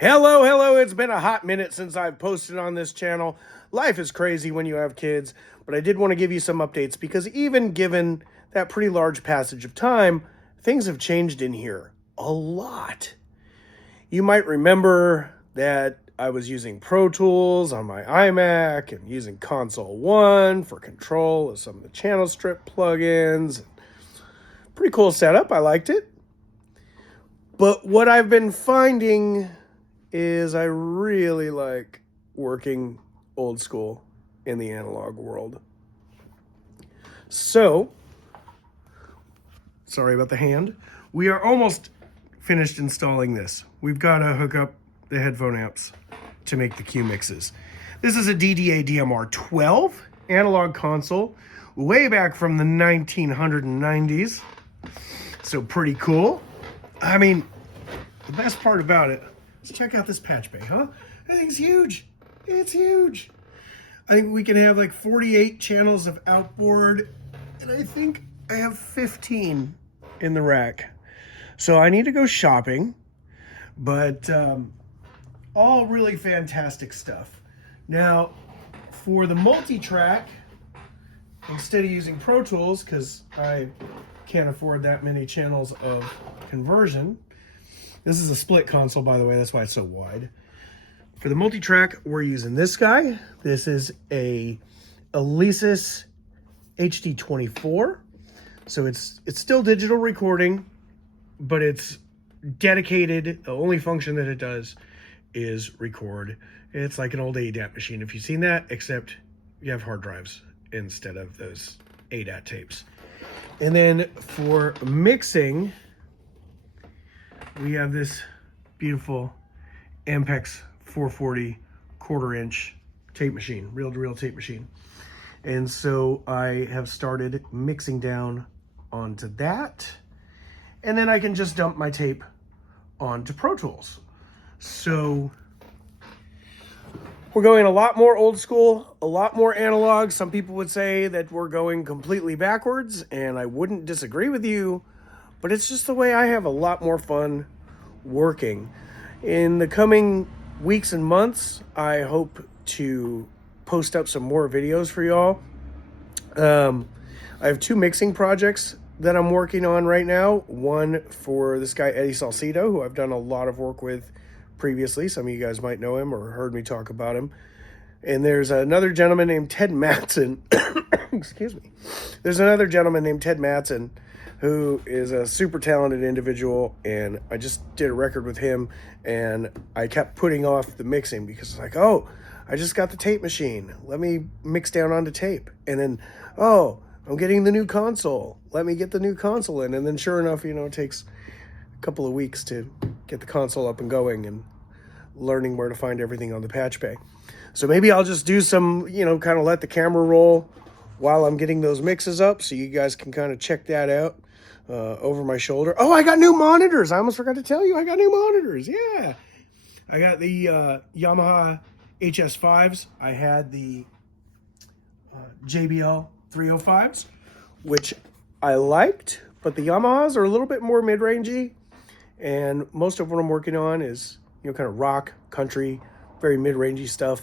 Hello, it's been a hot minute since I've posted on this channel. Life is crazy when you have kids, but I did want to give you some updates because even given that pretty large passage of time, things have changed in here a lot. You might remember that I was using Pro Tools on my iMac and using Console 1 for control of some of the channel strip plugins. Pretty cool setup, I liked it. But what I've been finding is I really like working old school in the analog world. So, sorry about the hand. We are almost finished installing this. We've got to hook up the headphone amps to make the Q mixes. This is a DDA DMR12 analog console, way back from the 1990s. So pretty cool. I mean, the best part about it, let's check out this patch bay, huh? That thing's huge. It's huge. I think we can have like 48 channels of outboard, and I think I have 15 in the rack. So I need to go shopping, but all really fantastic stuff. Now, for the multi-track, instead of using Pro Tools, because I can't afford that many channels of conversion, this is a split console, by the way, that's why it's so wide. For the multi-track, we're using this guy. This is a Alesis HD24. So it's still digital recording, but it's dedicated. The only function that it does is record. It's like an old ADAT machine, if you've seen that, except you have hard drives instead of those ADAT tapes. And then for mixing, we have this beautiful Ampex 440 1/4-inch tape machine, reel-to-reel tape machine. And so I have started mixing down onto that, and then I can just dump my tape onto Pro Tools. So we're going a lot more old school, a lot more analog. Some people would say that we're going completely backwards, and I wouldn't disagree with you, but it's just the way I have a lot more fun working. In the coming weeks and months, I hope to post up some more videos for y'all. I have 2 mixing projects that I'm working on right now. One for this guy, Eddie Salcido, who I've done a lot of work with previously. Some of you guys might know him or heard me talk about him. And there's another gentleman named Ted Matson. Excuse me. There's another gentleman named Ted Matson who is a super talented individual, and I just did a record with him, and I kept putting off the mixing because it's like, oh, I just got the tape machine. Let me mix down onto tape. And then, oh, I'm getting the new console. Let me get the new console in. And then sure enough, you know, it takes a couple of weeks to get the console up and going and learning where to find everything on the patch bay. So maybe I'll just do some, you know, kind of let the camera roll while I'm getting those mixes up so you guys can kind of check that out over my shoulder. Oh, I got new monitors. I almost forgot to tell you I got new monitors. Yeah. I got the Yamaha HS5s. I had the JBL 305s, which I liked, but the Yamahas are a little bit more mid-rangey, and most of what I'm working on is, you know, kind of rock, country, very mid-rangey stuff.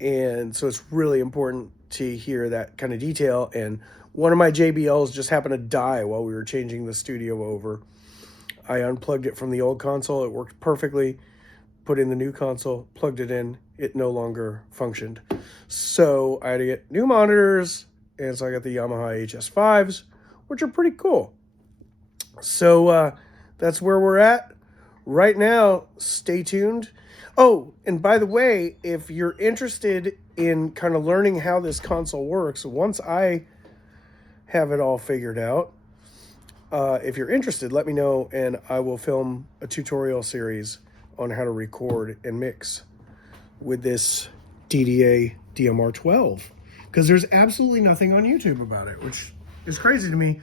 And so it's really important to hear that kind of detail. And one of my JBLs just happened to die while we were changing the studio over. I unplugged it from the old console. It worked perfectly. Put in the new console, plugged it in. It no longer functioned. So I had to get new monitors. And so I got the Yamaha HS5s, which are pretty cool. So that's where we're at right now. Stay tuned. Oh, and by the way, if you're interested in kind of learning how this console works, once I have it all figured out, if you're interested, let me know, and I will film a tutorial series on how to record and mix with this DDA DMR12, because there's absolutely nothing on YouTube about it, which is crazy to me,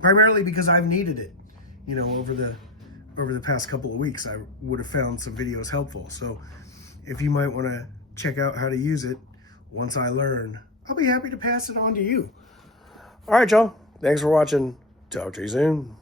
primarily because I've needed it, you know, over the past couple of weeks. I would have found some videos helpful. So if you might want to check out how to use it once I learn, I'll be happy to pass it on to you. All right, y'all. Thanks for watching. Talk to you soon.